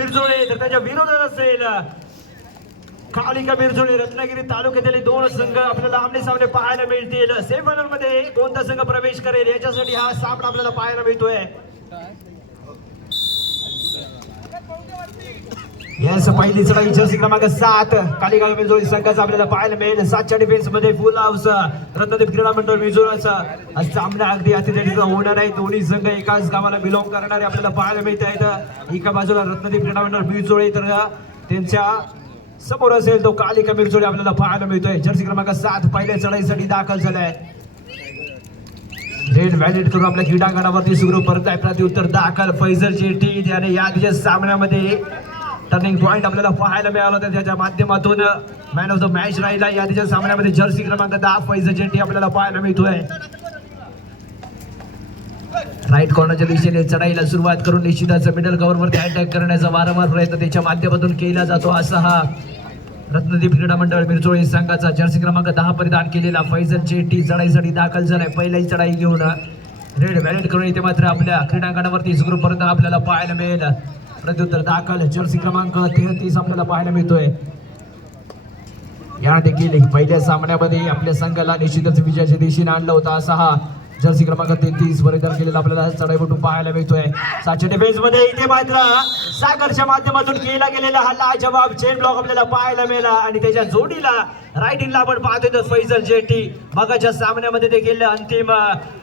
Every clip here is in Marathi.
बिरजोळे तर त्याच्या विरोधात असेल कालिका बिरजोळे. रत्नागिरी तालुक्यातील दोन संघ आपल्याला आमने सामने पाहायला मिळतील. सेमीफायनल मध्ये कोणता संघ प्रवेश करेल याच्यासाठी हा सामना आपल्याला पाहायला मिळतोय. यस पहिली चढाई जर्सी क्रमांक 7 कालिका बिरजोळे संघाचा आपल्याला पाहायला मिळेल. 7च्या डिफेन्स मध्ये फुल हाऊस रत्नागिरी क्रीडा मंडळ बिरजोळाचा सामना अगदी अतिशय होणार आहे. दोन्ही संघ एकाच गावाला बिलॉंग करणारे आपल्याला पाहायला मिळत आहेत. एका बाजूला रत्नागिरी क्रीडा मंडळ बिरजोळे तर त्यांच्या समोर असेल तो कालिका बिरजोळे आपल्याला पाहायला मिळतोय. जर्सी क्रमांक 7 पहिल्या चढाईसाठी दाखल झालाय. रेड व्हॅलिड करून आपल्या क्रीडांगणावरती सुरू परत आहे. प्रत्युत्तर दाखल फैजल जेटी आणि या दिवशी सामन्यामध्ये टर्निंग पॉइंट आपल्याला पाहायला मिळाला होता. त्याच्या माध्यमातून मॅन ऑफ द मॅच राहिला. या दिवशी सामन्यामध्ये जर्सी क्रमांक 10 फैजल जेटी आपल्याला पाहायला मिळतोय. राईट कॉर्नरच्या दिशेने चढाईला सुरुवात करून निश्चितच मिडल कव्हरवरती अटॅक करण्याचा वारंवार प्रयत्न त्याच्या माध्यमातून केला जातो. असा हा रत्नदीप क्रीडा मंडळ बिरजोळे संघाचा जर्सी क्रमांक 10 परिधान केलेला फैजल जेटी चढाईसाठी दाखल झालाय. पहिल्याही चढाई घेऊन रेड व्हॅलिड करून इथे मात्र आपल्या क्रीडांगणावरती सुखरूपपर्यंत आपल्याला पाहायला मिळेल. प्रत्युत्तर दाखल जर्सी क्रमांक 33 आपल्याला पाहायला मिळतोय. या देखील पहिल्या सामन्यामध्ये आपल्या संघाला निश्चितच विजयाच्या दिशेने आणलं होतं. असा हा जर्सी क्रमांक 33 परिधान केलेला आपल्याला चढाईवरून पाहायला मिळतोय. 7च्या डिफेन्स मध्ये इथे मात्र सागरच्या माध्यमातून केला गेलेला हा लाजवाब चेन ब्लॉक आपल्याला पाहायला मिळाला आणि त्याच्या जोडीला राईट इनला आपण पाहतोय फैजल जेटी. मगाच्या सामन्यामध्ये देखील अंतिम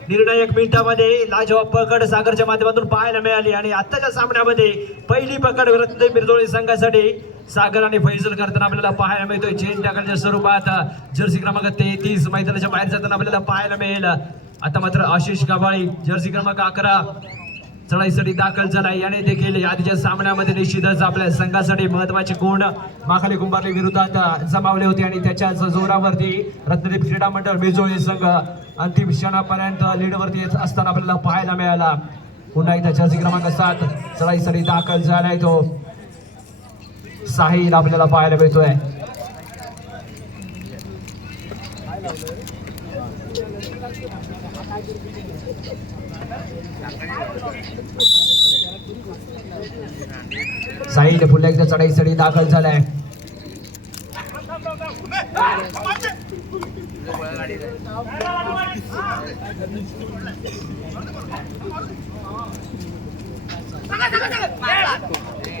निर्णायक मिनिटामध्ये लाजवाब पकड सागरच्या माध्यमातून पाहायला मिळाली आणि आताच्या सामन्यामध्ये पहिली पकड रत्नागिरी बिरजोळे संघासाठी सागर आणि फैजल करताना आपल्याला पाहायला मिळतोय. चेन टाकण्याच्या स्वरूपात जर्सी क्रमांक 33 मैदानाच्या बाहेर जाताना आपल्याला पाहायला मिळेल. आता मात्र आशिष गबाळी जर्सी क्रमांक 11 चढाईसाठी दाखल झाला. याने देखील आधीच्या सामन्यामध्ये निश्चितच आपल्या संघासाठी महत्वाचे गुण माखाली कुंभारली विरोधात जमावले होते आणि त्याच्याच जोरावरती रत्नागिरी क्रीडा मंडळ बिरजोळे संघ अंतिम क्षणापर्यंत लीडवरती येत असताना आपल्याला पाहायला मिळाला. पुन्हा एकदा जर्सी क्रमांक 7 चढाईसाठी दाखल झालाय तो साहिल आपल्याला पाहायला मिळतोय. साहिल पुन्हा एकदा चढाईसाठी दाखल झालाय.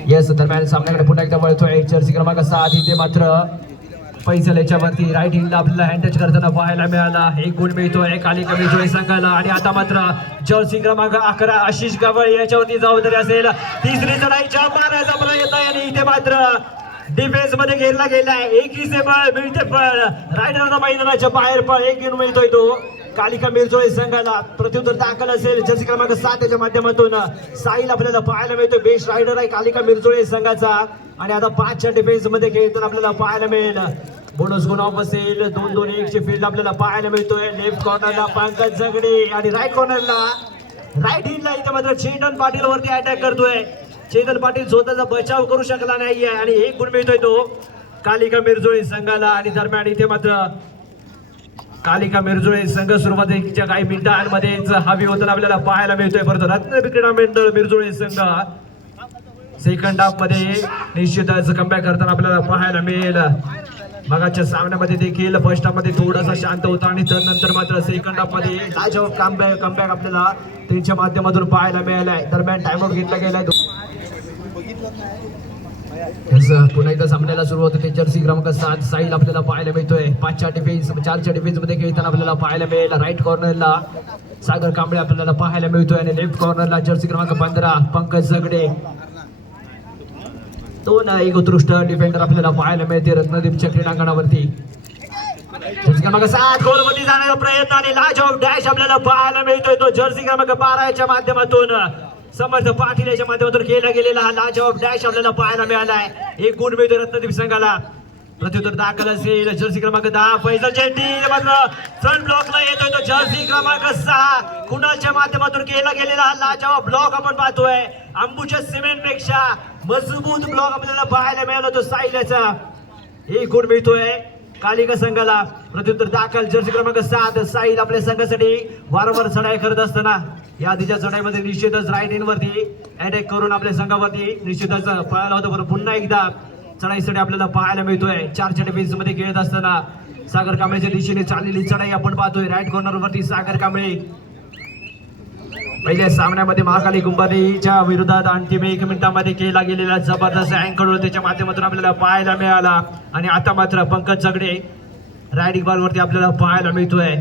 येस दरम्यान सामन्याकडे पुन्हा एकदा वळतोय जर्सी क्रमांक 7. इथे मात्र फैजल याच्यावरती राईट हिलला आपल्याला हँड टच करताना पाहायला मिळाला. एक गुण मिळतोय कालिका बिरजोळे संघाला आणि आता मात्र जर्सी क्रमांक 11 आशिष गबाळी याच्यावरती जबाबदारी असेल. तिसरी चढाईच्या मारायचा प्रयत्न आणि इथे मात्र डिफेन्स मध्ये घेरला गेलाय. एकीचे बळ मिळते पळ रायडरला मैदानाच्या बाहेर पळ एक गुण मिळतोय तो कालिका बिरजोळे संघाला. प्रत्युत्तर दाखल असेल जर्सी क्रमांक 7 च्या माध्यमातून साहिल आपल्याला पाहायला मिळतोय. बेस्ट रायडर आहे कालिका बिरजोळे संघाचा आणि आता 5च्या डिफेन्स मध्ये खेळताना आपल्याला पाहायला मिळेल. बोनस गुण ऑफ असेल 2-2-1 ची फील्ड आपल्याला पाहायला मिळतोय. लेफ्ट कॉर्नरला पंकज जगडे आणि राईट कॉर्नरला राईट हिलला इथे मात्र चेतन पाटील वरती अटॅक करतोय. चेतन पाटील स्वतःचा बचाव करू शकला नाहीये आणि एक गुण मिळतोय तो कालिका बिरजोळे संघाला. आणि दरम्यान इथे मात्र कालिका बिरजोळे संघ सुरुवातीच्या काही मिनिटांमध्येच हवी होताना आपल्याला पाहायला मिळतोय. परंतु रत्नागिरी क्रीडा मंडळ बिरजोळे संघ सेकंड हाफ मध्ये निश्चितच कमबॅक करताना आपल्याला पाहायला मिळेल. मगाच्या सामन्यामध्ये देखील फर्स्ट हाफ मध्ये थोडासा शांत होता आणि त्यानंतर मात्र सेकंड हाफ मध्ये लाजवाब कमबॅक आपल्याला त्यांच्या माध्यमातून पाहायला मिळालाय. दरम्यान टाइमआउट घेतला गेलाय. पुन्हा एकदा सामन्याला सुरुवात होते. जर्सी क्रमांक 7 साहिल आपल्याला पाहायला मिळतोय. 4च्या डिफेन्स मध्ये खेळताना आपल्याला पाहायला मिळेल. राईट कॉर्नरला सागर कांबळे आपल्याला पाहायला मिळतोय आणि लेफ्ट कॉर्नरला जर्सी क्रमांक 15 पंकज जगडे. दोन एक उत्कृष्ट डिफेंडर आपल्याला पाहायला मिळते रत्नदीपच्या क्रीडांगणावरती. जर्सी क्रमांक 7 गोलवरती जाण्याचा प्रयत्न आणि लाजवाब डॅश आपल्याला पाहायला मिळतोय तो जर्सी क्रमांक 12 च्या माध्यमातून समर्थ पाटील याच्या माध्यमातून केला गेलेला हा लाजवाब डॅश आपल्याला पाहायला मिळालाय. एक गुण मिळतोय रत्नदीप संघाला. प्रत्युत्तर दाखल असेल जर्सी क्रमांक 10 फैजल जेटी मात्र फ्रंट ब्लॉकला येतोय तो जर्सी क्रमांक 6 कुणालच्या माध्यमातून केला गेलेला हा लाजवाब ब्लॉक आपण पाहतोय. अंबुजा सिमेंट पेक्षा मजबूत ब्लॉक आपल्याला पाहायला मिळाला तो साहिलचा. एक गुण मिळतोय कालिका संघाला. प्रत्युत्तर दाखल जर्सी क्रमांक 7 साहिल आपल्या संघासाठी वारंवार चढाई करत असताना या आधीच्या चढाईमध्ये निश्चितच राईट इन वरती अटॅक करून आपल्या संघावरती निश्चितच पळाला होता. बरं पुन्हा एकदा चढाईसाठी आपल्याला पाहायला मिळतोय. 4 डिफेन्स मध्ये खेळत असताना सागर कांबळेच्या दिशेने चाललेली चढाई आपण पाहतोय. राईट कॉर्नर वरती सागर कांबळे पहिल्या सामन्यामध्ये महाकाली कुंभारीच्या विरोधात अंतिम 1 मिनिटांमध्ये केला गेलेला जबरदस्त अँकल त्याच्या माध्यमातून आपल्याला पाहायला मिळाला. आणि आता मात्र पंकज जगडे राईट बॉल वरती आपल्याला पाहायला मिळतोय.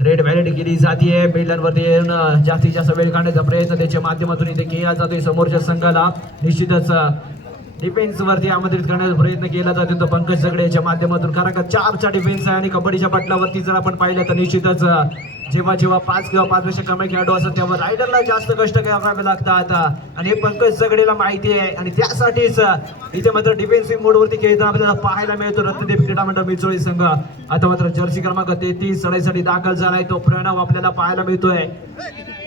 रेड व्हॅलिड केली जाते. बैलांवरती येऊन जास्तीत जास्त वेळ काढण्याचा प्रयत्न त्याच्या माध्यमातून इथे केला जातोय. समोरच्या संघाला निश्चितच डिफेन्स वरती आमंत्रित करण्याचा प्रयत्न केला जातो तो पंकज जगडे याच्या माध्यमातून. कारण का 4चा डिफेन्स आहे आणि कबड्डीच्या पटलावरती जर आपण पाहिलं तर निश्चितच जेव्हा 5 किंवा 5 पेक्षा कमी खेळाडू असतात तेव्हा रायडरला जास्त कष्ट करावे लागतात आणि हे पंकज जगडेला माहिती आहे. आणि त्यासाठीच इथे मात्र डिफेन्सिव्ह मोडवरती खेळताना आपल्याला पाहायला मिळतो रत्नदीप क्रीडा मंडळ मिरचोळी संघ. आता मात्र जर्सी क्रमांक 33 चढाईसाठी दाखल झालाय तो प्रणव आपल्याला पाहायला मिळतोय.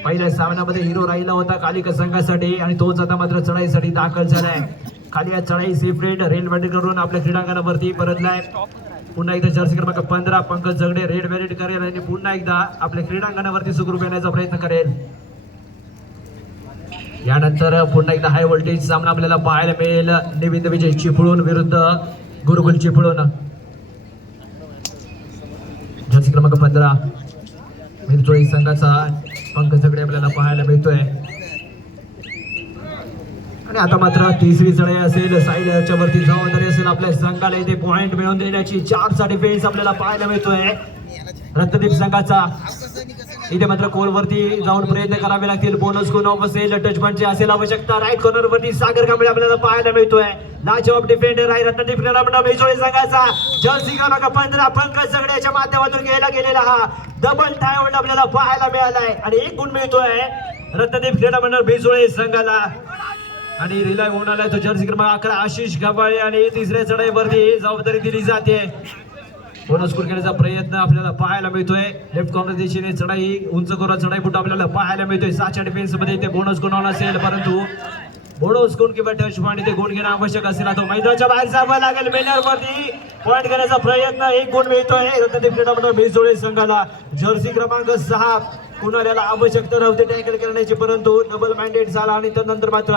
पहिल्या सामन्यामध्ये हिरो राहिला होता कालिका संघासाठी आणि तोच आता मात्र चढाईसाठी दाखल झालाय. खाली या चढाई सेपरेट रेल वॅलिड करून आपल्या क्रीडांगणावरती परतलाय. पुन्हा एकदा जर्सी क्रमांक 15 पंकज जगडे रेड वॅलिड करेल आणि पुन्हा एकदा आपल्या क्रीडांगणावरती सुखरूप येण्याचा प्रयत्न करेल. यानंतर पुन्हा एकदा हाय व्होल्टेज सामना आपल्याला पाहायला मिळेल. निविंद विजय चिपळूण विरुद्ध गुरुकुल चिपळूण. जर्सी क्रमांक 15 मिरचोळी संघाचा पंकज जगडे आपल्याला पाहायला मिळतोय. आणि आता मात्र तिसरी चढाई असेल साईडच्या वरती जबाबदारी असेल आपल्या संघाला इथे पॉइंट मिळवून देण्याची. 4चा डिफेन्स आपल्याला पाहायला मिळतोय रत्नदीप संघाचा. इथे मात्र कोल वरती जाऊन प्रयत्न करावे लागतील. बोनस गुण ऑफ असेल टचपॉइंटची असेल आवश्यकता. राईट कॉर्नर वरती सागर कांबळे आपल्याला पाहायला मिळतोय. लाजवाब डिफेंडर आहे रत्नदीप क्रीडा मंडळ मिरचोळी संघाचा. जर्सी क्रमांक 15 पंकज जगडेच्या माध्यमातून केला गेलेला हा डबल टायवर्ड आपल्याला पाहायला मिळालाय आणि 1 गुण मिळतोय रत्नदीप क्रीडा मंडळ मिरचोळी संघाला. आणि रिलाय होऊन आलाय तो जर्सी क्रमांक 11 आशिष गव्हाळे आणि तिसऱ्या चढाईवरती जबाबदारी दिली जाते. बोनस स्कोर करण्याचा प्रयत्न आपल्याला पाहायला मिळतोय. लेफ्ट कॉर्नर दिशेने चढाई उंच करून चढाई फुट आपल्याला पाहायला मिळतोय. 6च्या डिफेन्स मध्ये इथे बोनस गुण असेल परंतु बोनस गुण किंवा टच पॉईंट इथे गुण घेणं आवश्यक असेल. तो मैदानाच्या बाहेर जावं लागेल. मेनर वरती पॉईंट करण्याचा प्रयत्न 1 गुण मिळतोय रत्नदीप क्रीडा मंडळ मिरचोळी संघाला. जर्सी क्रमांक 6 कुणाला आवश्यकता नव्हती टॅकल करण्याची परंतु डबल मॅन्डेट झाला आणि त्यानंतर मात्र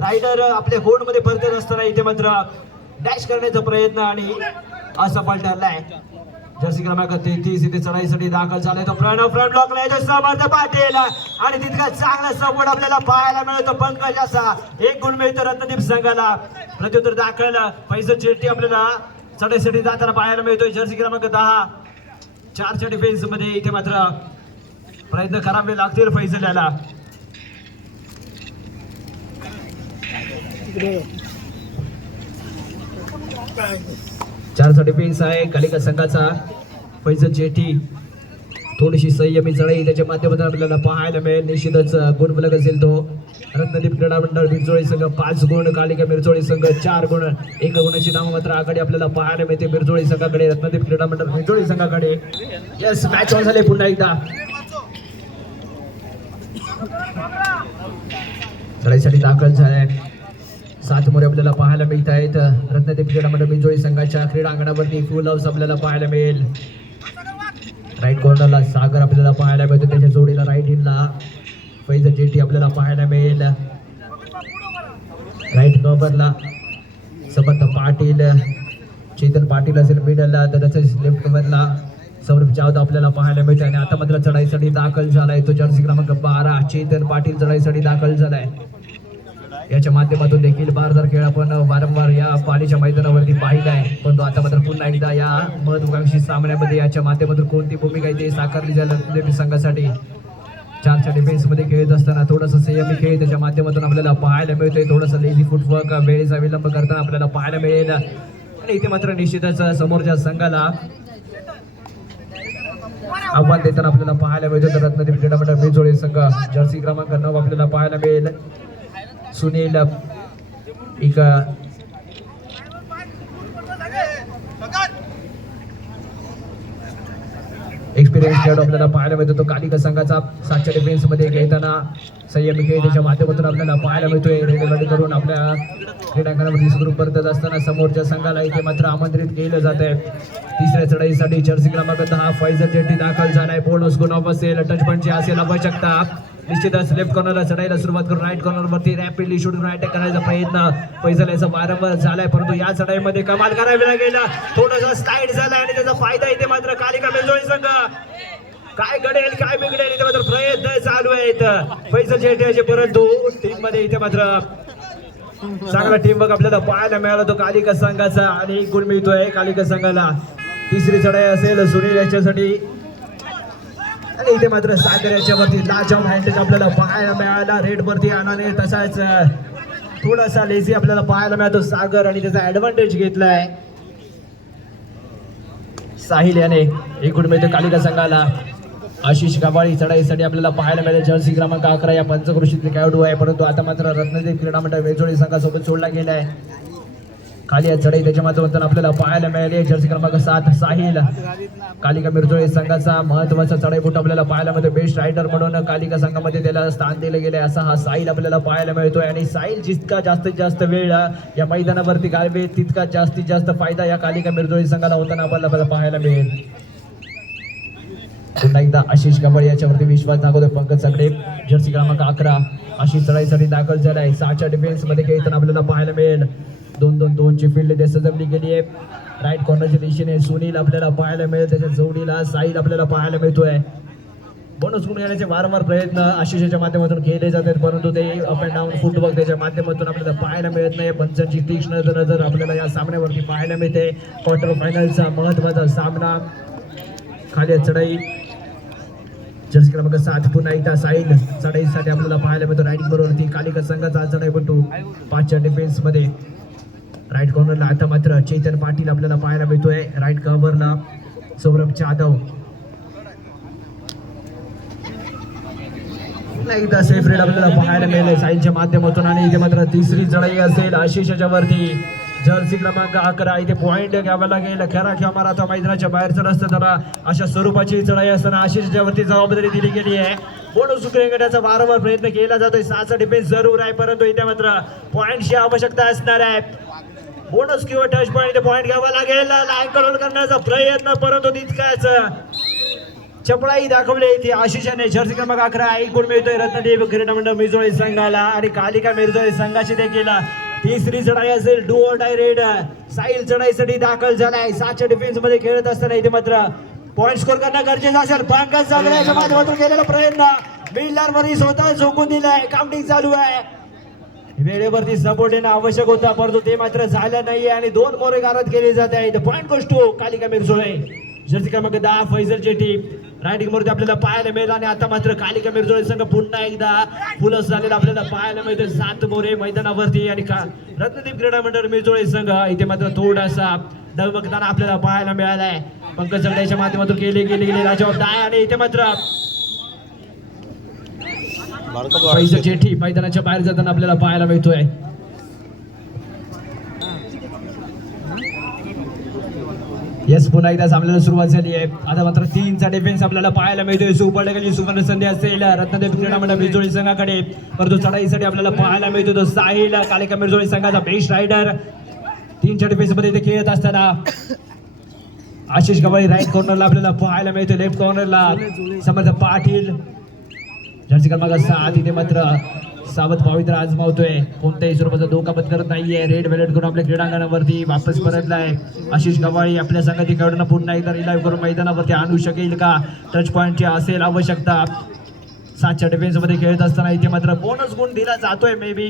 रायडर आपल्या होल्ड मध्ये परतत असताना इथे मात्र डॅश करण्याचा प्रयत्न आणि असफल ठरलाय. जर्सी क्रमांक 33 इथे चढाईसाठी दाखल झालाय तो प्रणव फ्रंट ब्लॉकला येतो समर्थ पाटील आणि तितका चांगला सपोर्ट आपल्याला पाहायला मिळतो पंकज असा. 1 गुण मिळतो रत्नदीप संघाला. प्रत्युत्तर दाखल पैसे चेट्टी आपल्याला चढाईसाठी जाताना पाहायला मिळतोय. जर्सी क्रमांक 10 4च्या डिफेन्स मध्ये इथे मात्र प्रयत्न करावे लागतील फैसल्याला. चारचा डिफेन्स आहे कालिका संघाचा. फैसल चेट्टी थोडीशी संयमी चढाई त्याच्या माध्यमातून आपल्याला पाहायला मिळेल. निश्चितच गुण फलक असेल तो रत्नदीप क्रीडा मंडळ मिरचोळी संघ 5 गुण कालिका मिरचोळी संघ 4 गुण. 1 गुणाची नाव मात्र आघाडी आपल्याला पाहायला मिळते मिरचोळी संघाकडे रत्नदीप क्रीडा मंडळ मिरचोळी संघाकडे. यस मॅच ऑन झाले पुन्हा एकदा. चढाईसाठी दाखल झालाय 7 मोरे आपल्याला पाहायला मिळत आहेत. रत्नदीप क्रीडा मंडळ मिरचोळी संघाच्या क्रीडांगणावरती फुल हाऊस आपल्याला पाहायला मिळेल. राईट कॉर्नरला सागर आपल्याला पाहायला मिळतो. त्याच्या जोडीला राईट हिलला फैजल चेट्टी आपल्याला पाहायला मिळेल. राईट कव्हरला समर्थ पाटील चेतन पाटील असेल मिडलला तर तसंच लेफ्ट कव्हरला सौरभ जाधव आपल्याला पाहायला मिळते. आणि आता मात्र चढाईसाठी दाखल झालाय तो जर्सी क्रमांक 12 चेतन पाटील चढाईसाठी दाखल झालाय. याच्या माध्यमातून देखील बारदार खेळ आपण वारंवार या पालीच्या मैदानावरती पाहिलाय पण आता मात्र पुन्हा एकदा या महत्वाकांक्षी सामन्यामध्ये याच्या माध्यमातून कोणती भूमिका इथे साकारली जाईल संघासाठी. 4च्या डिफेन्स मध्ये खेळत असताना थोडासा संयमी खेळ त्याच्या माध्यमातून आपल्याला पाहायला मिळतोय. थोडासा लेझी फुटवर्क वेळेचा विलंब करताना आपल्याला पाहायला मिळेल. आणि इथे मात्र निश्चितच समोरच्या संघाला आव्हान देताना आपल्याला पाहायला मिळतं. तर रत्नदीप क्रीडा मंडळ मिरचोळी संघ जर्सी क्रमांक 9 आपल्याला पाहायला मिळेल. सुनील एक एक्सपिरियन्स खेळाडू आपल्याला पाहायला मिळतो तो कालिका संघाचा 7च्या डिफेन्स मध्ये घेताना संयमी खेळ त्याच्या माध्यमातून आपल्याला पाहायला मिळतोय. रेडी करून आपल्या क्रीडांगणावरती सुरू करत असताना समोरच्या संघाला इथे मात्र आमंत्रित केलं जात आहे. तिसऱ्या चढाईसाठी जर्सी क्रमांक 10 फैजल जेटी दाखल झालाय. बोनस गुण ऑफ असेल, टच पॉईंटची असेल आवश्यकता. निश्चितच लेफ्ट कॉर्नरला चढायला सुरुवात करून राईट कॉर्नरवरती रॅपिडली शूट करून अटॅक करायचा प्रयत्न फैजल याचा वारंवार झालाय, परंतु या चढाईमध्ये कमाल करावी लागेल. थोडासा स्लाइड झाला आणि त्याचा फायदा इथे मात्र कालिका मेलजोळी संघ काय घडेल काय बिघडेल इथे मात्र प्रयत्न चालू आहेत फैजल जेठ्याचे, परंतु टीम मध्ये इथे मात्र चांगला टीम वर्क आपल्याला पाहायला मिळाला तो कालिका संघाचा आणि एक गुण मिळतोय कालिका संघाला. तिसरी चढाई असेल सुनील याच्यासाठी आणि इथे मात्र सागर याच्यावरती लाजवाब हँडटच आपल्याला पाहायला मिळाला. रेड वरती आणाने तसाच थोडासा लेझी आपल्याला पाहायला मिळतो सागर आणि त्याचा ऍडव्हान्टेज घेतलाय साहिल याने. एक गुण मिळतो कालिका संघाला. आशिष गावाळी चढाईसाठी आपल्याला पाहायला मिळेल. जर्सी क्रमांक 11 या पंचक्रोशीतले खेळाडू आहे, परंतु आता मात्र रत्नदेव क्रीडा मंडळ वेजोळी संघासोबत सोडला गेलाय. खाली या चढाई त्याच्या माध्यमातून आपल्याला पाहायला मिळाली. जर्सी क्रमांक 7 साहिल कालिका मिरजोळी संघाचा महत्वाचा चढाईबूट आपल्याला पाहायला मिळतो. बेस्ट रायडर म्हणून कालिका संघामध्ये त्याला स्थान दिलं गेलंय असा हा साहिल आपल्याला पाहायला मिळतोय. आणि साहिल जितका जास्तीत जास्त वेळ या मैदानावरती घालवे तितका जास्तीत जास्त फायदा या कालिका मिरजोळी संघाला होताना आपल्याला पाहायला मिळेल. पुन्हा एकदा आशिष गावळे याच्यावरती विश्वास दाखवतोय पंकज सगळे. जर्सी क्रमांक 11 आशिष चढाईसाठी दाखल झालाय. 6च्या डिफेन्स मध्ये खेळताना आपल्याला पाहायला मिळेल. 2-2-2 ची फील्ड ते सजवली गेली आहे. राईट कॉर्नरच्या दिशेने सुनील आपल्याला पाहायला मिळेल, त्याच्या जोडीला साहिल आपल्याला पाहायला मिळतोय. बोनस गुण येण्याचे वारंवार प्रयत्न आशिषाच्या माध्यमातून केले जातात, परंतु ते अप अँड डाऊन फुटवर्क त्याच्या माध्यमातून आपल्याला पाहायला मिळत नाही. पंचांची तीक्ष्ण नजर आपल्याला या सामन्यावरती पाहायला मिळते. क्वार्टर फायनलचा महत्वाचा सामना. खाली चढाई जर्सी क्रमांक 7 पुन्हा एकदा साहिल चढाईसाठी आपल्याला पाहायला मिळतो. राईट बरोबर कालिका संघाचा चढाई बंटू 5च्या डिफेन्स मध्ये. राईट कॉर्नरला आता मात्र चेतन पाटील आपल्याला पाहायला मिळतोय. राईट कव्हरला सौरभ जाधव. एकदा सेफ रेड आपल्याला पाहायला मिळेल साहिलच्या माध्यमातून. आणि इथे मात्र तिसरी चढाई असेल आशिषाच्या वरती. जर्सी क्रमांक 11 इथे पॉइंट घ्यावा लागेल. खरा किंवा मारा मैदानाच्या बाहेरचं नसतं त्याला अशा स्वरूपाची चढाई असताना आशिषाच्या वरती जबाबदारी दिली गेली आहे. बोनस उकळण्याचा वारंवार प्रयत्न केला जातोय. 6चा डिफेन्स जरूर आहे, परंतु इथे मात्र पॉइंटची आवश्यकता असणार आहे. बोनस किंवा टच पॉइंट पॉइंट घ्यावा लागेल. लाईन कंट्रोल करण्याचा प्रयत्न, परंतु तितकाच चपळाई दाखवली इथे आशिषाने. जर्सी क्रमांक 11 एक गुण मिळतोय रत्नदेव क्रीडा मंडळ मिरजोळी संघाला. आणि कालिका मिरजोळी संघाची देखील तिसरी चढाई असेल do or die raid. Sahil चढाईसाठी दाखल झालाय. 7च्या डिफेन्स मध्ये खेळत असताना इथे मात्र पॉइंट स्कोर करणं गरजेचं असेल. पंकज जागण्याच्या माध्यमातून केलेला प्रयत्न बिल्डर वरती स्वतः झोकून दिलाय. काउंटिंग चालू आहे. वेळेवरती सपोर्ट येणं आवश्यक होता, परंतु ते मात्र झालं नाहीये आणि 2 मोरे गारद केले जात आहेत. पॉइंट गोष्ट कालिका मिरजोळे. जर्सी क्रमांक 10 फैजल जेटी रायटिंग वरती आपल्याला पाहायला मिळेल. आणि आता मात्र कालिका मिरजोळे संघ पुन्हा एकदा फुलस झालेला आपल्याला पाहायला मिळते. 7 मोरे मैदानावरती आणि रत्नदीप क्रीडा मंडळ मिरजोळे संघ इथे मात्र थोडासा दमकताना आपल्याला पाहायला मिळालाय. पंकज जगड्याच्या माध्यमातून गेले राजावर डाय. आणि इथे मात्र फैजल जेठी मैदानाच्या बाहेर जाताना आपल्याला पाहायला मिळतोय. येस पुन्हा एकदा सामन्याला सुरुवात झाली आहे. आता मात्र 3चा डिफेन्स आपल्याला पाहायला मिळतोय. सुपर डगलची सुवर्ण संधी असेल रत्नदेव क्रीडा मंडळ मिरजोळी संघाकडे, परंतु चढाईसाठी आपल्याला पाहायला मिळतो तो साहिल कालिका मिरजोळी संघाचा बेस्ट रायडर. 3च्या डिफेन्स मध्ये इथे खेळत असताना आशिष गवाळी राईट कॉर्नरला आपल्याला पाहायला मिळतोय. लेफ्ट कॉर्नरला समर्थ पाटील. जर्सी क्रमांक 7 इथे मात्र सावध पवित्र आजमावतोय. कोणत्याही स्वरूपाचा धोका पत्करत नाहीये. रेड वेलेट करून आपल्या क्रीडांगणावरती वापस परतलाय. आशिष गवाळी आपल्या संघातील खेळाडूंना पुन्हा एकदा रिलाईव्ह करून मैदानावरती आणू शकेल का? टच पॉईंटची असेल आवश्यकता. 7च्या डिफेन्स मध्ये खेळत असताना इथे मात्र बोनस गुण दिला जातोय मे बी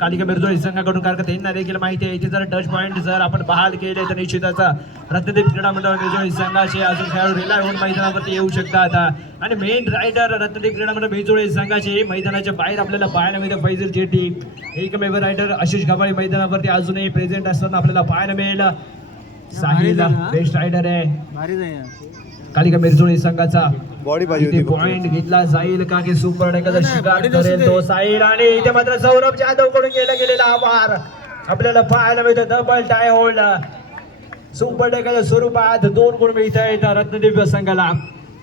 कालिका मिरजोळी संघाकडून, कारण त्यांना देखील माहिती आहे इथे जर टच पॉईंट जर आपण बहाल केले तर निश्चितच रत्नदीप क्रीडा मंडळ मिरजोळी संघाचे अजून खेळाडू रिलाय होऊन मैदानावरती येऊ शकतात. आणि मेन रायडर रत्नदीप क्रीडा मंडळ मिरजोळी संघाचे मैदानाच्या बाहेर आपल्याला पाहायला मिळतं फैजल जेठी. एकमेव रायडर आशिष गवाळी मैदानावरती अजूनही प्रेझेंट असताना आपल्याला पाहायला मिळेल. साहिल बेस्ट रायडर आहे कालिका मिरजोळी संघाचा. इथे पॉइंट घेतला जाईल का की सुपर डेकाचा शिकार करेल तो साहिल. आणि इथे मात्र सौरभ जाधव कडून केला गेलेला आभार आपल्याला पाहायला मिळतो. डबल टाय होल्ड सुपर डेकाच्या स्वरूपात 2 गुण मिळत आहेत रत्नदीप संघाला.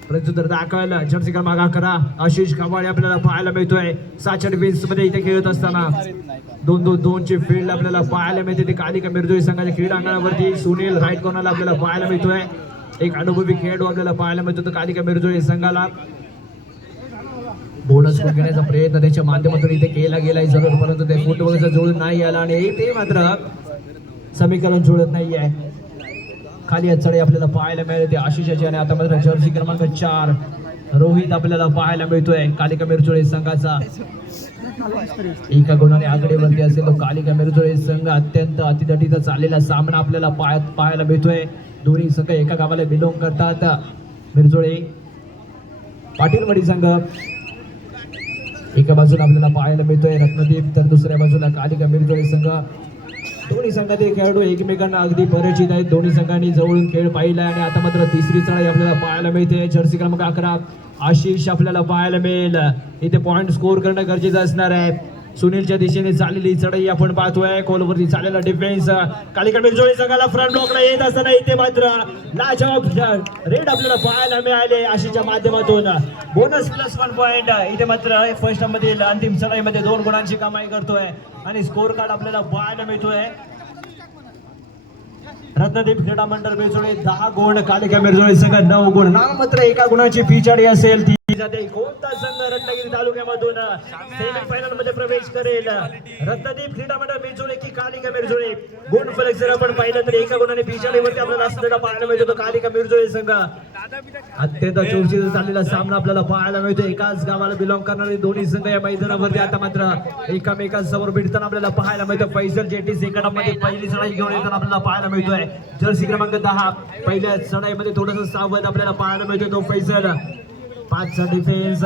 प्रत्युत्तर दाखवायला जर्सी क्रमांक 11 आशिष खवाळे आपल्याला पाहायला मिळतोय. 6 डिफेन्स मध्ये इथे खेळत असताना 2-2-2 ची फील्ड आपल्याला पाहायला मिळते. ते कालिका मिरजोळी संघाच्या क्रीडांगणावरती सुनील राईट कॉर्नरला आपल्याला पाहायला मिळतोय. एक अनुभवी खेळाडू आपल्याला पाहायला मिळतो कालिका मिरजोळी संघाला. बोनस गुण घेण्याचा प्रयत्न त्याच्या माध्यमातून इथे केला गेलाय जरूर, परंतु ते फुटबॉलचा जुळून नाही आला आणि ते मात्र समीकरण जुळत नाहीये. खाली अडचणी आपल्याला पाहायला मिळते आशिषाची आणि आता मात्र जर्सी क्रमांक 4 रोहित आपल्याला पाहायला मिळतोय कालिका मिरजोळी संघाचा. एका गुणाने आघाडीवरती असेल तो कालिका मिरजोळी संघ. अत्यंत अतिदटीचा चाललेला सामना आपल्याला पाहायला मिळतोय. दोन्ही संघ एका गावाला बिलॉंग करतात. मिरजोळी पाटीलवाडी संघ एका बाजूला आपल्याला पाहायला मिळतोय रत्नदीप, तर दुसऱ्या बाजूला कालिका मिरजोळी संघ. दोन्ही संघातील खेळाडू एकमेकांना अगदी परिचित आहेत. दोन्ही संघांनी जवळून खेळ पाहिला आणि आता मात्र तिसरी चढाई आपल्याला पाहायला मिळते. जर्सी क्रमांक 11 आशिष आपल्याला पाहायला मिळेल. इथे पॉइंट स्कोर करणं गरजेचं असणार आहे. सुनीलच्या दिशेने चाललेली चढाई आपण पाहतोय. कोलवरती चाललेला डिफेन्स कालिका मिरजोळी संघाला फ्रंट ब्लॉकला येत असताना इथे मात्र लाजवाब रेड आपल्याला पाहायला मिळाले आशिषच्या माध्यमातून. बोनस +1 पॉइंट इथे मात्र फर्स्ट मधील अंतिम चढाईमध्ये 2 गुणांची कमाई करतोय आणि स्कोर कार्ड आपल्याला पाहायला मिळतोय. रत्नदीप क्रीडा मंडळ मिरजोळी 10 गुण, कालिका मिरजोळी संघ 9 गुण. नाममात्र एका गुणाची पिछाडी असेल ती जाते. कोणता संघ रत्नागिरी तालुक्यामधून सेमीफायनल मध्ये प्रवेश करेल? रत्नदीप क्रीडा मंडळ मिरजोळी की कालिका मिरजोळी? गुण फलक जर आपण पाहिलं तर एका गुणाने पिछाडीवरती आपल्याला असलेला पाहायला मिळतो कालिका मिरजोळी संघ. अत्यंत चुरशीचा चाललेला सामना आपल्याला पाहायला मिळतो. एकाच गावाला बिलॉंग करणारे दोन्ही संघ या मैदानावरती आता मात्र एकामेकांसमोर भिडताना आपल्याला पाहायला मिळतं. फैसल जेटी सेकंडामध्ये पहिली चढाई घेऊन येताना आपल्याला पाहायला मिळतोय. जर्सी क्रमांक 10 पहिल्या चढाईमध्ये थोडंसं सावध आपल्याला पाहायला मिळतोय तो फैसल. 5चा डिफेन्स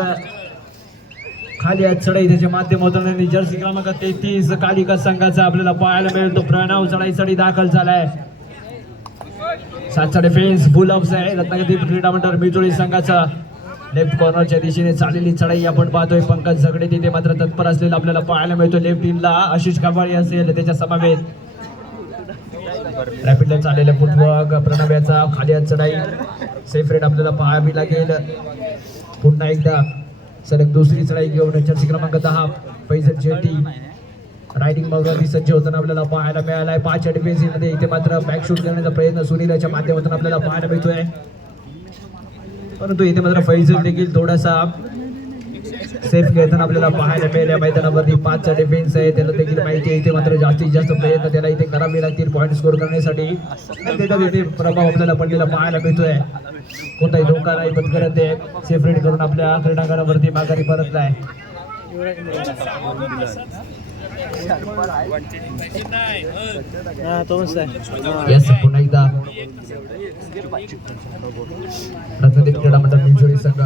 खाली आज चढाई त्याच्या माध्यमातून आणि जर्सी क्रमांक 33 कालिका संघाचा आपल्याला पाहायला मिळतो. प्रणव चढाईसाठी दाखल झालाय. 7चा डिफेन्स फुल ऑफ आहे रत्नागिरी क्रीडा मंडळ मिरजोळी संघाचा. लेफ्ट कॉर्नरच्या दिशेने चाललेली चढाई आपण पाहतोय. पंकज झगडे तिथे मात्र तत्पर असलेला आपल्याला पाहायला मिळतो. लेफ्ट टीमला आशिष खवाळे असेल त्याच्या समवेत. रॅपिडला चाललेला फुटवर्क प्रणव याचा. खाली आज चढाई सेफ रेड आपल्याला पाहावी लागेल. पुन्हा एकदा सलग दुसरी चढाई घेऊन जर्सी क्रमांक 10 फैसल जेटी रायडिंग मार्गावरती सज्ज होताना आपल्याला पाहायला मिळालाय. 5च्या डिफेन्समध्ये इथे मात्र बॅक शूट करण्याचा प्रयत्न सुनीलच्या माध्यमातून आपल्याला पाहायला मिळतोय, परंतु इथे मात्र फैसल देखील थोडासा सेफ खेळताना आपल्याला पाहायला मिळेल. या मैदानावरती 5चा डिफेन्स आहे, त्याला देखील माहिती आहे इथे मात्र जास्तीत जास्त प्रयत्न त्याला इथे करावे लागतील पॉईंट स्कोर करण्यासाठी. त्याचा इथे प्रभाव आपल्याला पडलेला पाहायला मिळतोय. कोणताही धोका नाही पत्करत ते सेफ रेड करून आपल्या क्रीडांगणावरती माघारी परतलाय. पुन्हा एकदा रत्नदीप क्रीडा मंडळ मिरजोळी संघ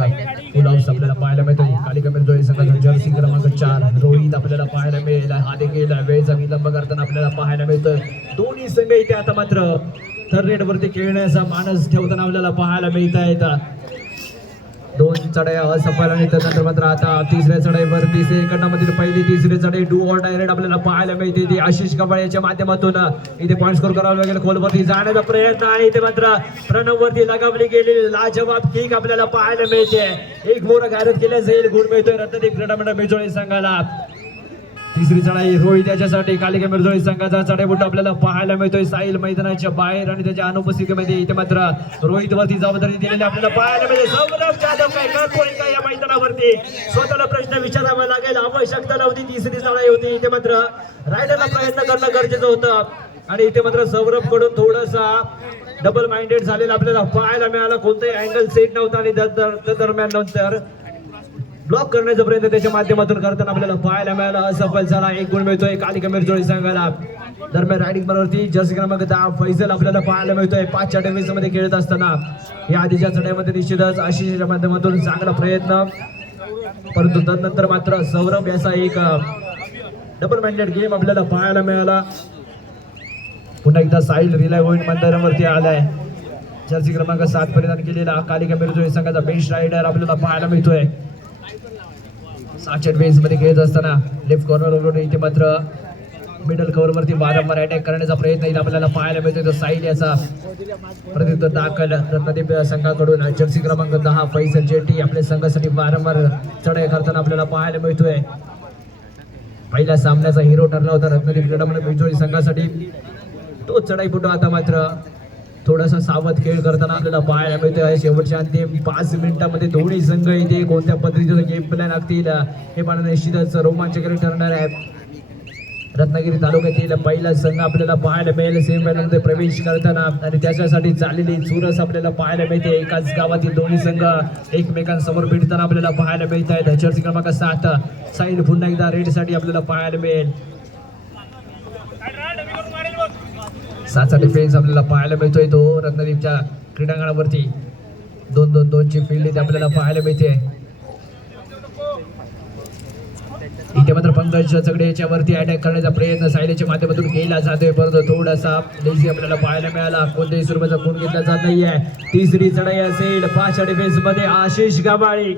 फुल हाऊस आपल्याला पाहायला मिळतो. कालिका मिरजोळी संघाचा जर्सी क्रमांक 4 रोहित आपल्याला पाहायला मिळेल. हा देखील वेळेचा विलंब करताना आपल्याला पाहायला मिळतोय. दोन्ही संघ इथे आता मात्र थर्ड रेड वरती खेळण्याचा मानस ठेवताना आपल्याला पाहायला मिळत आहेत. 2 चढाई असफल आणि त्यानंतर मात्र आता तिसऱ्या चढाईवरती सेकंडामधील पहिली तिसरी चढाई डू ऑर डाय रेड आपल्याला पाहायला मिळते. ती आशिष खवाळेच्या माध्यमातून इथे पॉईंट स्कोर करावा लागेल. खोलवरती जाण्याचा प्रयत्न आणि इथे मात्र प्रणव वरती लगावली गेलेली लाजवाब किक आपल्याला पाहायला मिळते. एक मोर गारद केल्या जाईल, गुण मिळतोय रत्नदीप क्रीडा मंडळ मिरजोळी संघाला. तिसरी चढाई रोहित याच्यासाठी कालिका मिरजोळी संघाचा चढाईबुट आपल्याला पाहायला मिळतोय साहिल मैदानाच्या बाहेर आणि त्याच्या अनुपस्थितीमध्ये इथे मात्र रोहित वरती जबाबदारी दिलेली आपल्याला पाहायला मिळते. सौरभ जाधव काय करतोय का या मैदानावरती? स्वतःला प्रश्न विचारावा लागेल. आवश्यकता नव्हती, तिसरी चढाई होती. इथे मात्र रायडरला प्रयत्न करणं गरजेचं होतं आणि इथे मात्र सौरभ कडून थोडासा डबल माइंडेड झालेला आपल्याला पाहायला मिळाला. कोणताही अँगल सेट नव्हता आणि दरम्यान नंतर ब्लॉक करण्याचा प्रयत्न त्याच्या माध्यमातून करताना आपल्याला पाहायला मिळाला. असफल झाला. 1 गुण मिळतोय कालिका मिरजोळी संघाला. दरम्यान रायडिंग बरोबरती जर्सी क्रमांक 10 फैसल आपल्याला पाहायला मिळतोय. 5च्या डिफेन्स मध्ये खेळत असताना या आधीच्या चढाईमध्ये निश्चितच आशिषच्या माध्यमातून चांगला प्रयत्न, परंतु त्यानंतर मात्र सौरभ याचा एक डबल माइंडेड गेम आपल्याला पाहायला मिळाला. पुन्हा एकदा साहिल रिलाय होईल मैदानावरती आलाय. जर्सी क्रमांक 7 परिधान केलेला कालिका मिरजोळी संघाचा बेस्ट रायडर आपल्याला पाहायला मिळतोय. 6च्या बेस मध्ये खेळत असताना लेफ्ट कॉर्नर इथे मात्र मिडल कव्हर वरती वारंवार अटॅक करण्याचा प्रयत्न इथे आपल्याला पाहायला मिळतोय. तो साईल याचा प्रत्युत्तर दाखल रत्नदीप संघाकडून. जर्सी क्रमांक 10 फैसल जेटी आपल्या संघासाठी वारंवार चढाई करताना आपल्याला पाहायला मिळतोय. पहिल्या सामन्याचा हिरो ठरला होता रत्नदीप क्रीडा मंडळ बिंजोळी संघासाठी. तो चढाईपटू आता मात्र थोडासा सावध खेळ करताना आपल्याला पाहायला मिळतोय. शेवटच्या अंतिम 5 मिनिटांमध्ये दोन्ही संघ इथे कोणत्या पद्धतीचं गेम प्लॅन आखतील हे पाहणं निश्चितच रोमांचकारी ठरणार आहे. रत्नागिरी तालुक्यातील पहिला संघ आपल्याला पाहायला मिळेल सेमीफायनल मध्ये प्रवेश करताना आणि त्याच्यासाठी चाललेली चुरस आपल्याला पाहायला मिळते. एकाच गावातील दोन्ही संघ एकमेकांसमोर भिडताना आपल्याला पाहायला मिळत आहेत. जर्सी क्रमांक 7 साईल पुन्हा एकदा रेड साठी आपल्याला पाहायला मिळेल. 7चा डिफेन्स आपल्याला पाहायला मिळतोय. तो रत्नदीपच्या क्रीडांगणावरती 2-2-2 ची फील्ड इथे आपल्याला पाहायला मिळते. इथे मात्र पंकज चगडे याच्यावरती अटॅक करण्याचा प्रयत्न सायलेच्या माध्यमातून केला जातोय, परंतु थोडासा लेझी आपल्याला पाहायला मिळाला. कोणत्याही स्वरूपाचा गुण घेतला जात नाहीये. तिसरी चढाई असेल 5च्या डिफेन्स मध्ये आशिष गबाळी.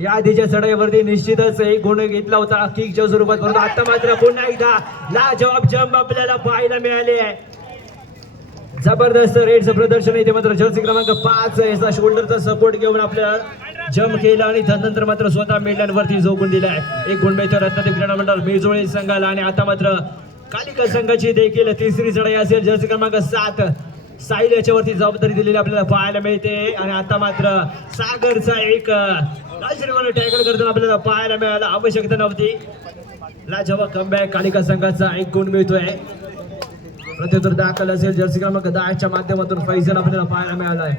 या आधीच्या चढाईवरती निश्चितच एक गुण घेतला होता किकच्या स्वरूपात, परंतु आता मात्र पुन्हा एकदा लाजवाब जंप आपल्याला पाहायला मिळाले आहे. जबरदस्त रेडचं प्रदर्शन इथे मात्र जर्सी क्रमांक 5 याचा शोल्डरचा सपोर्ट घेऊन आपल्याला जम्प केला आणि त्यानंतर मात्र स्वतः मेडलांवरती झोकून दिलाय. एक गुण मिळतो रत्नदीप क्रीडा मंडळ बिंजोळी संघाला. आणि आता मात्र कालिका संघाची देखील तिसरी चढाई असेल. जर्सी क्रमांक 7 साईल याच्यावरती जबाबदारी दिलेली आपल्याला पाहायला मिळते. आणि आता मात्र सागरचा एक टॅकल करताना आपल्याला पाहायला मिळाला. आवश्यकता नव्हती. लाजवाब कमबॅक कालिका संघाचा एक गुण मिळतोय. प्रत्युत्तर दाखल असेल जर्सी क्रमांक 10च्या माध्यमातून फैजल आपल्याला पाहायला मिळालाय.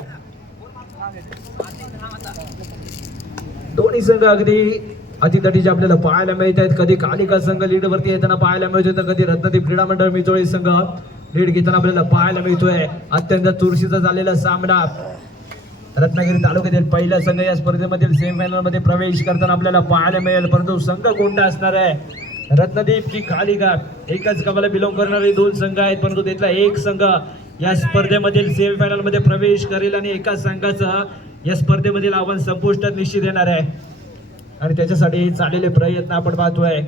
दोन्ही संघ अगदी अतितटीचे आपल्याला पाहायला मिळत आहेत. कधी कालिका संघ लीड वरती येताना पाहायला मिळतोय, तर कधी रत्नदीप क्रीडा मंडळ बिंजोळी संघ लीड घेताना आपल्याला पाहायला मिळतोय. अत्यंत चुरशीचा झालेला सामना. रत्नागिरी तालुक्यातील पहिला संघ या स्पर्धेमधील सेमीफायनल मध्ये प्रवेश करताना आपल्याला पाहायला मिळेल, परंतु संघ कोणता असणार आहे? रत्नदीप की कालिका? एकच गावाला बिलॉंग करणारे दोन संघ आहेत, परंतु त्यातला एक संघ या स्पर्धेमधील सेमीफायनल मध्ये प्रवेश करेल आणि एका संघाचं या स्पर्धेमधील आव्हान संपुष्टात निश्चित येणार आहे. आणि त्याच्यासाठी चाललेले प्रयत्न आपण पाहतोय.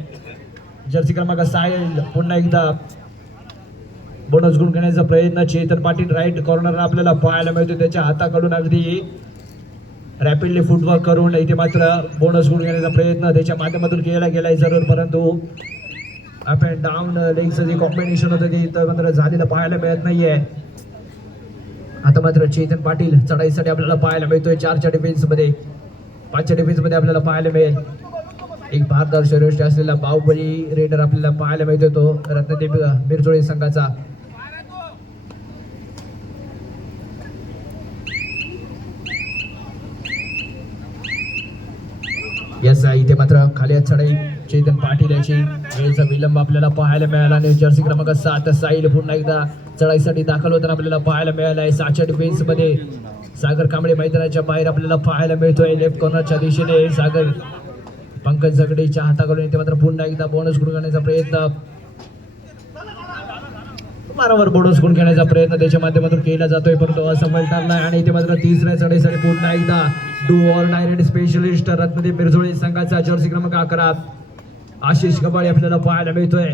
जर्सी क्रमांक 6 पुन्हा एकदा बोनस गुण घेण्याचा प्रयत्न. चेतन पाटील राईट कॉर्नर आपल्याला पाहायला मिळतो. त्याच्या हाताकडून अगदी रॅपिडली फुटवर्क करून इथे मात्र बोनस गुण घेण्याचा प्रयत्न त्याच्या माध्यमातून केला गेलाय जरूर, परंतु अप अँड डाऊन लेगचं जे कॉम्बिनेशन होतं ते इथं मात्र झालेलं पाहायला मिळत नाहीये. आता मात्र चेतन पाटील चढाईसाठी आपल्याला पाहायला मिळतोय. 4च्या डिफेन्स मध्ये 5च्या डिफेन्स मध्ये आपल्याला पाहायला मिळेल. एक भारदार शरीरष्टी असलेला बाहुबली रेडर आपल्याला पाहायला मिळतोय, तो रत्नदीप बिरजोळी संघाचा. याचा इथे मात्र खाली चढाई चेतन पाटील याची वेळेचा विलंब आपल्याला पाहायला मिळाला. आणि जर्सी क्रमांक 7 साईल पुन्हा एकदा चढाईसाठी दाखल होताना आपल्याला पाहायला मिळाला आहे. 7च्या डिफेन्स मध्ये सागर कांबळे मैदानाच्या बाहेर आपल्याला पाहायला मिळतोय. लेफ्ट कॉर्नरच्या दिशेने सागर पंकज जगडेच्या हाताकडून इथे मात्र पुन्हा एकदा बोनस गुण घेण्याचा प्रयत्न, वारंवार बोनस गुण घेण्याचा प्रयत्न त्याच्या माध्यमातून केला जातोय, परंतु असफल ठरलाय. आणि इथे मात्र तिसऱ्या चढाईसाठी पुन्हा एकदा do or die raid specialist Ratnadeep Birjoli संघाचा जर्सी क्रमांक 11 आशिष गबाळी आपल्याला पाहायला मिळतोय.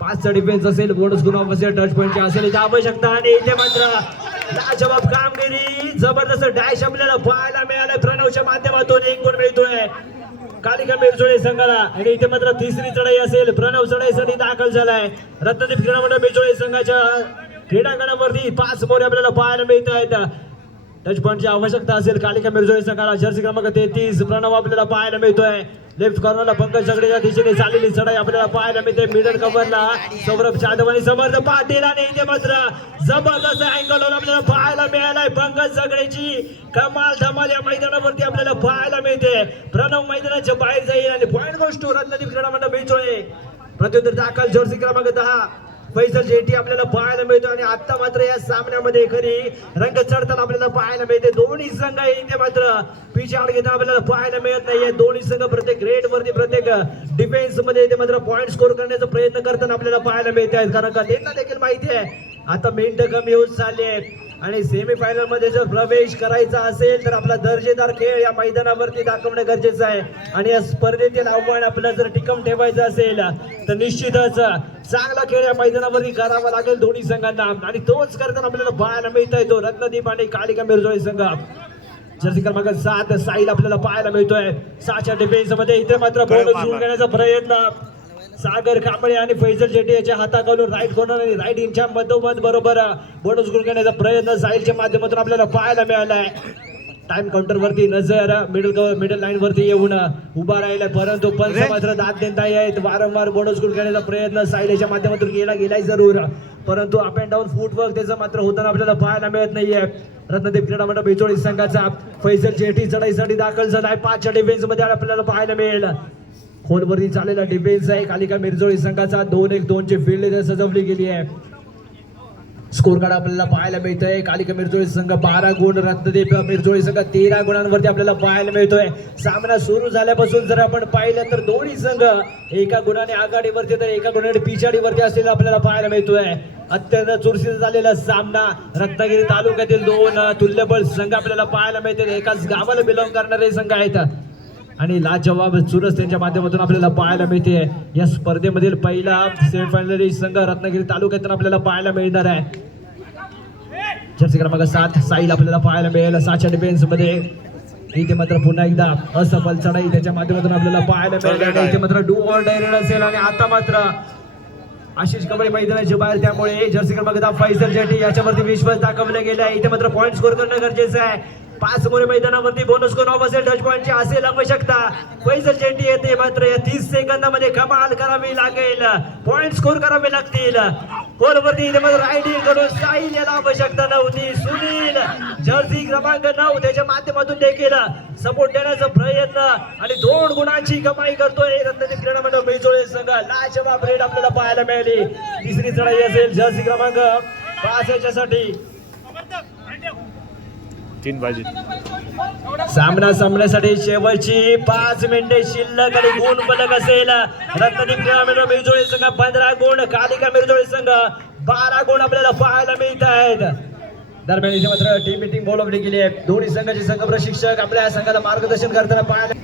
5चा डिफेन्स असेल, बोनस गुण असेल, टच पॉईंटची असेल इथे आवश्यकता. आणि इथे मात्र लाजवाब कामगिरी, जबरदस्त डॅश आपल्याला पाहायला मिळालाय. प्रणवच्या माध्यमातून एक गुण मिळतोय कालिका बिरजोळी संघाला. आणि इथे मात्र तिसरी चढाई असेल, प्रणव चढाईसाठी दाखल झालाय. रत्नदीप क्रीडा मंडळ बिरजोळी संघाच्या क्रीडांगणावरती 5 मोरे आपल्याला पाहायला मिळत आहेत. टच पॉईंटची आवश्यकता असेल कालिका बिरजोळी संघाला. जर्सी क्रमांक 33 प्रणव आपल्याला पाहायला मिळतोय. लेफ्ट कॉर्नरला पंकज जगडेच्या दिशेने चाललेली चढाई आपल्याला पाहायला मिळते. मिडल कव्हरला सौरभ जाधव आणि समर्थ पाटील. आणि इथे मात्र जबरदस्त अँगल आपल्याला पाहायला मिळालाय. पंकज जगडेची कमाल धमाल या मैदानावरती आपल्याला पाहायला मिळते. प्रणव मैदानाच्या बाहेर जाईल आणि पॉईंट गोष्ट रत्नदीप क्रीडा मंडळ बिरजोळी. प्रत्युत्तर दाखल जर्सी क्रमांक 10 फैसल जेटी आपल्याला पाहायला मिळतो. आणि आता मात्र या सामन्यामध्ये खरी रंग चढताना आपल्याला पाहायला मिळते. दोन्ही संघ इथे मात्र पिच आउट घेताना आपल्याला पाहायला मिळत नाहीये. दोन्ही संघ प्रत्येक रेड वरती प्रत्येक डिफेन्स मध्ये इथे मात्र पॉईंट स्कोर करण्याचा प्रयत्न करताना आपल्याला पाहायला मिळत आहेत, कारण का त्यांना देखील माहिती आहे आता मिनिटं कमी होत चालली आहेत. आणि सेमीफायनल मध्ये जर प्रवेश करायचा असेल तर आपला दर्जेदार खेळ या मैदानावरती दाखवणं गरजेचं आहे आणि या स्पर्धेतील आव्हान आपल्याला जर टिकवून ठेवायचं असेल तर निश्चितच चांगला खेळ या मैदानावरती करावा लागेल दोन्ही संघांना आणि तोच करताना आपल्याला पाहायला मिळत आहे तो रत्नदीप आणि कालिका मिरजोळी संघ. जर्सी क्रमांक 7 साईल आपल्याला पाहायला मिळतोय 6च्या डिफेन्स मध्ये. इथे मात्र बोनस घेऊन घेण्याचा प्रयत्न सागर कांबळे आणि फैजल शेट्टी याच्या हाताखालून राईट कॉर्नर आणि राईट इंच्या मधोमध बरोबर बोनस घेऊन घेण्याचा प्रयत्न साईलच्या माध्यमातून आपल्याला पाहायला मिळालाय. टाइम काउंटर वरती नजर मिडल लाईन वरती येऊन उभा राहिला परंतु पंच मात्र दाद देत आहेत. वारंवार बोनस घेऊन घेण्याचा प्रयत्न साईलच्या माध्यमातून गेलाय जरूर परंतु अप अँड डाऊन फुटवर्क त्याचं मात्र होताना आपल्याला पाहायला मिळत नाहीये. रत्नदीप क्रीडा मंडळ बेचोळी संघाचा फैजल शेट्टी चढाईसाठी दाखल झालाय. 5च्या डिफेन्स मध्ये आपल्याला पाहायला मिळेल. खोलवरती चाललेला डिफेन्स आहे कालिका मिरजोळी संघाचा. 2-1-2 ची फील्ड सजवली गेली आहे. स्कोर कार्ड आपल्याला पाहायला मिळतोय कालिका मिरजोळी संघ 12 गुण, रत्नदीप मिरजोळी संघ 13 गुणांवरती आपल्याला पाहायला मिळतोय. सामना सुरू झाल्यापासून जर आपण पाहिलं तर दोन्ही संघ एका गुणाने आघाडीवरती तर एका गुणाने पिछाडीवरती असलेला आपल्याला पाहायला मिळतोय. अत्यंत चुरशीचा झालेला सामना. रत्नागिरी तालुक्यातील 2 तुल्यबळ संघ आपल्याला पाहायला मिळतील. एकाच गावाला बिलॉंग करणारे संघ आहेत आणि लाजवाब चुरस त्यांच्या माध्यमातून आपल्याला पाहायला मिळते. या स्पर्धेमधील पहिला सेमीफायनलिस्ट संघ रत्नागिरी तालुक्यातून आपल्याला पाहायला मिळणार आहे. जर्सी क्रमांक 7 साईल आपल्याला पाहायला मिळेल 6च्या डिफेन्स मध्ये. इथे मात्र पुन्हा एकदा असफल चढाई त्याच्या माध्यमातून आपल्याला पाहायला मिळेल. इथे मात्र डू ऑर डाय रन असेल आणि आता मात्र आशिष कबड्डी मैदानाच्या बाहेर त्यामुळे जर्सी क्रमांक 10 फैजल शेट्टी याच्यावरती विश्वास दाखवला गेला आहे. इथे मात्र पॉईंट स्कोर करणं गरजेचं आहे. 5 मोरे मैदानावरती बोनस स्कोर ऑफ असेल टच पॉईंटची असेल आवश्यकता. फैजल शेट्टी येते मात्र या 30 सेकंदामध्ये कमाल करावी लागेल. पॉईंट स्कोर करावे लागतील. गोलवरती इथे मात्र रायडिंग करून साईल याला आवश्यकता नव्हती. सुनील जर्सी क्रमांक 9 त्याच्या माध्यमातून देखील सपोर्ट देण्याचा प्रयत्न आणि 2 गुणांची कमाई करतोय रत्नदीप क्रीडा मंडळ बेचोळे संघ. लाजवाब रेड आपल्याला पाहायला मिळाली. तिसरी चढाई असेल जर्सी क्रमांक 5 याच्यासाठी. 3 बाजू सामना संपण्यासाठी शेवटची 5 मिनिटे शिल्लक आणि गुण फलक असेल. रत्नदीप क्रीडा मंडळ बेचोळे संघ 15 गुण, कालिका मिरजोळी संघ 12 गुण आपल्याला पाहायला मिळत आहेत. दरम्यान इथे मात्र टीम मीटिंग बोलावली गेली आहे. दोन्ही संघाचे संघ प्रशिक्षक आपल्या संघाला मार्गदर्शन करताना पाहायला.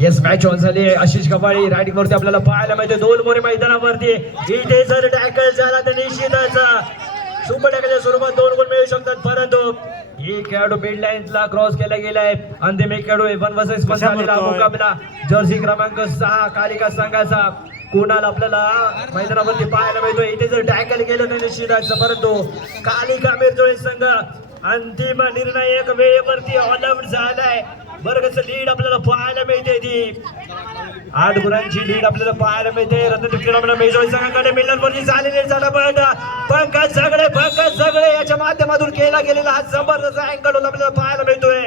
येस मॅच ऑन झाली. आशिष कबाळी रायटिंग वरती आपल्याला पाहायला मिळते. 2 मोरे मैदानावरती. इथे जर टॅकल झाला तर निश्चितच सुपर टॅकलच्या स्वरूपात 2 गुण मिळू शकतात परंतु एक खेळाडू मिड लाईनला क्रॉस केला गेलाय. अंतिम एक खेळाडू 1 vs 1 झालेला मुकाबला जर्सी क्रमांक 6 कालिका संघाचा. कोणाला आपल्याला मैदानावरती पाहायला मिळतोय. इथे जर टॅकल केलं तर निश्चितच परंतु कालिका मिरजोळी संघ अंतिम निर्णायक वेळेवरती ऑल आउट झालाय. बरगच लीड आपल्याला पाहायला मिळते. ती 8 गुणांची लीड आपल्याला पाहायला मिळते. रत्नदीप क्रीडा मंडळ बेचोळी संघाकडे मिडलवरती झालेले झटापट पंकज सगळे याच्या माध्यमातून केला गेलेला हा जबरदस्त अँगल आपल्याला पाहायला मिळतोय.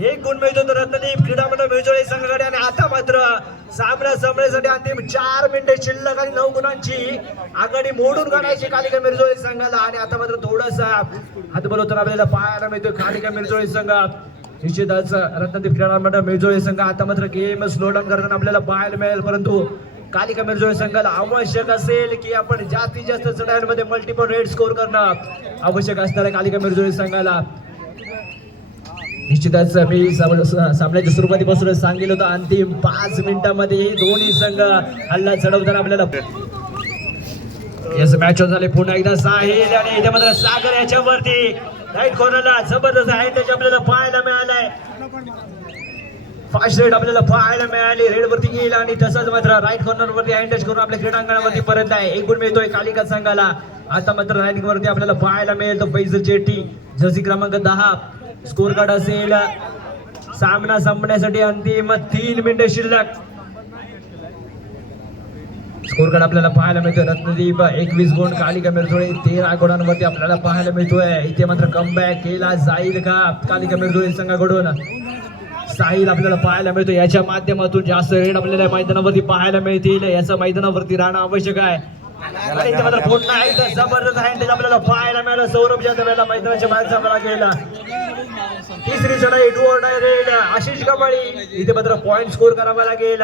1 गुण मिळतो तर रत्नदीप क्रीडा मंडळ बेचोळी संघाकडे आणि आता मात्र सामना संपण्यासाठी अंतिम 4 मिनिटे शिल्लक आणि 9 गुणांची आघाडी मोडून काढायची कालिका मिरजोळी संघाला आणि आता मात्र थोडासा हातबल होताना आपल्याला पाहायला मिळतोय कालिका मिरजोळी संघ. निश्चितच रत्नदीप क्रीडा मंडळ मिरजोळी संघ आता मात्र गेम स्लो डाऊन करताना आपल्याला पाहायला मिळेल परंतु कालिका मिरजोळी संघाला आवश्यक असेल की आपण जास्तीत जास्त चढाईमध्ये मल्टिपल रेड स्कोर करणं आवश्यक असणार आहे कालिका मिरजोळी संघाला. निश्चितच मी सामन्याच्या सुरुवातीपासून सांगितलं होतं अंतिम 5 मिनिटांमध्ये दोन्ही संघ हल्ला चढवताना आपल्याला याच मॅच झाले. पुन्हा एकदा साहिल आणि इथे मात्र सागर याच्यावरती राईट कॉर्नरला जबरदस्त हँड टच आपल्याला पाहायला मिळालाय. फास्ट रेड आपल्याला पाहायला मिळाली. रेड वरती गेला आणि तसंच मात्र राईट कॉर्नर वरती हँड टच करून आपल्या क्रीडांगणावरती परतलाय. 1 गुण मिळतोय कालिका संघाला. आता मात्र राईट वरती आपल्याला पाहायला मिळेल तो फैजल शेट्टी जर्सी क्रमांक 10. स्कोर कार्ड असेल सामना संपण्यासाठी अंतिम 3 मिनिटे शिल्लक. स्कोर कार्ड आपल्याला पाहायला मिळतोय. रत्नदीप 21 गुण, कालिका मिरजोळी 13 गुणांवरती आपल्याला पाहायला मिळतोय. इथे मात्र कमबॅक केला जाईल का कालिका मिरजोळी संघाकडून. साहिल आपल्याला पाहायला मिळतो. याच्या माध्यमातून जास्त रेड आपल्याला मैदानावरती पाहायला मिळतील. याचं मैदानावरती राहणं आवश्यक आहे. इथे मात्र पुन्हा एकदा जबरदस्त हँड टच आपल्याला पाहायला मिळालं. सौरभ जाधव याला मैदानाच्या बाहेर जावं लागेल. तिसरी चढाई do or die raid Ashish Kabali. इथे मात्र पॉइंट स्कोर करावा लागेल.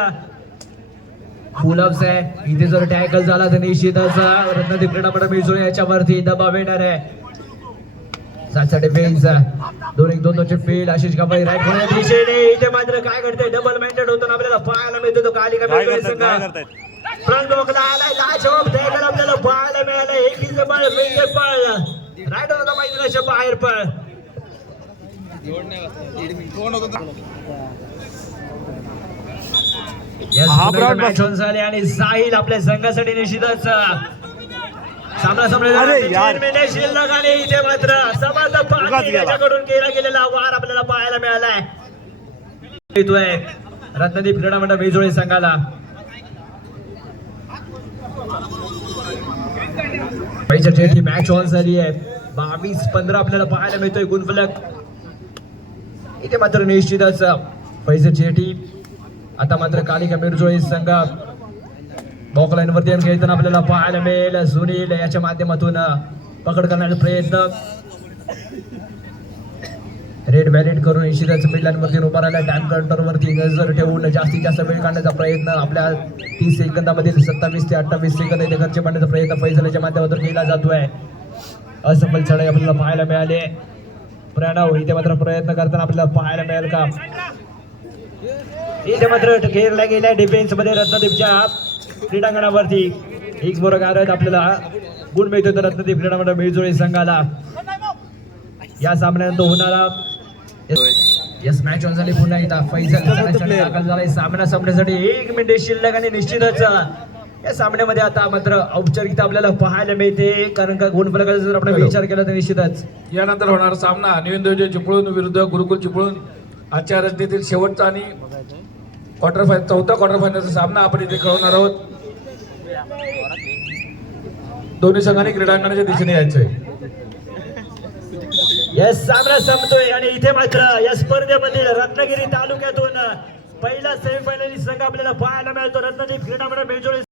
फुल अप्स आहे. इथे जर टॅकल झाला तर निश्चितच रत्नदीप क्रीडा मंडळ बेचोळे याच्यावरती दबाव येणार आहे. सातचा डिफेन्स 2-1-2-2 चे फील्ड आशिष कांबळे राईट कोणत्या दिशेने इथे मात्र काय करते डबल माइंडेड होताना आपल्याला पाहायला मिळतो तो कालिका फ्रंट बॉक्सला आलाय लाजवाब टॅकल आपल्याला पाहायला मिळालं एक बळ वेगळे पळ राईट होता मैदानाच्या बाहेर पळ मॅच होऊन झाले आणि साहिल आपल्या संघासाठी निश्चितच सामना संपलेला शिल्लक आणि इथे मात्र समाजाकडून केला गेलेला वार आपल्याला पाहायला मिळालाय येतोय रत्नदीप क्रीडा मंडळ बेजोळे संघाला मॅच ऑन झाली आहे 22-15 आपल्याला पाहायला मिळतोय गुणफलक इथे मात्र निश्चितच फैजल जेठी आता मात्र कालिका मिरजोळी संघ बॉक लाईन वरती खेळताना आपल्याला पाहायला मिळेल सुनील याच्या माध्यमातून पकड करण्याचा प्रयत्न रेड बॅलेट करून निश्चितच मिडलाईन वरती उभा राहिला टॅन काउंटर वरती नजर ठेवून जास्तीत जास्त वेळ काढण्याचा प्रयत्न आपल्या 30 सेकंदामध्ये 27 ते 28 सेकंद इथे खर्च पाडण्याचा प्रयत्न फैजलच्या माध्यमातून केला जातोय असफल चढाई आपल्याला पाहायला मिळाले प्रणव इथे मात्र प्रयत्न करताना आपल्याला पाहायला मिळेल का इथे मात्र घेरला गेल्या डिफेन्स मध्ये रत्नदीपच्या क्रीडांगणावरती एक बोरं गारत आपल्याला गुण मिळतो तर रत्नदीप क्रीडा मंडळ बेजोळे संघाला या सामन्यानंतर होणारा यस मॅच ऑन झाली पुन्हा एकदा फैजल दाखल झालाय सामना संपण्यासाठी 1 मिनिट शिल्लक आणि निश्चितच या सामन्यामध्ये आता मात्र औपचारिकता आपल्याला पाहायला मिळते कारण का गुणफलकाचा जर आपण विचार केला तर निश्चितच यानंतर होणारा सामना निवेंद्र चिपळूण विरुद्ध गुरुकुल चिपळूण आजच्या रचनेतील शेवटचा आणि चौथा क्वार्टर फायनलचा सामना आपण इथे खेळवणार आहोत दोन्ही संघांनी क्रीडांगणाच्या दिशेने यायचंय यस सामना संपतोय आणि इथे मात्र या स्पर्धेमध्ये रत्नागिरी तालुक्यातून पहिला सेमीफायनलिस्ट संघ आपल्याला पाहायला मिळतो रत्नागिरी क्रीडा मंडळ बेजोळे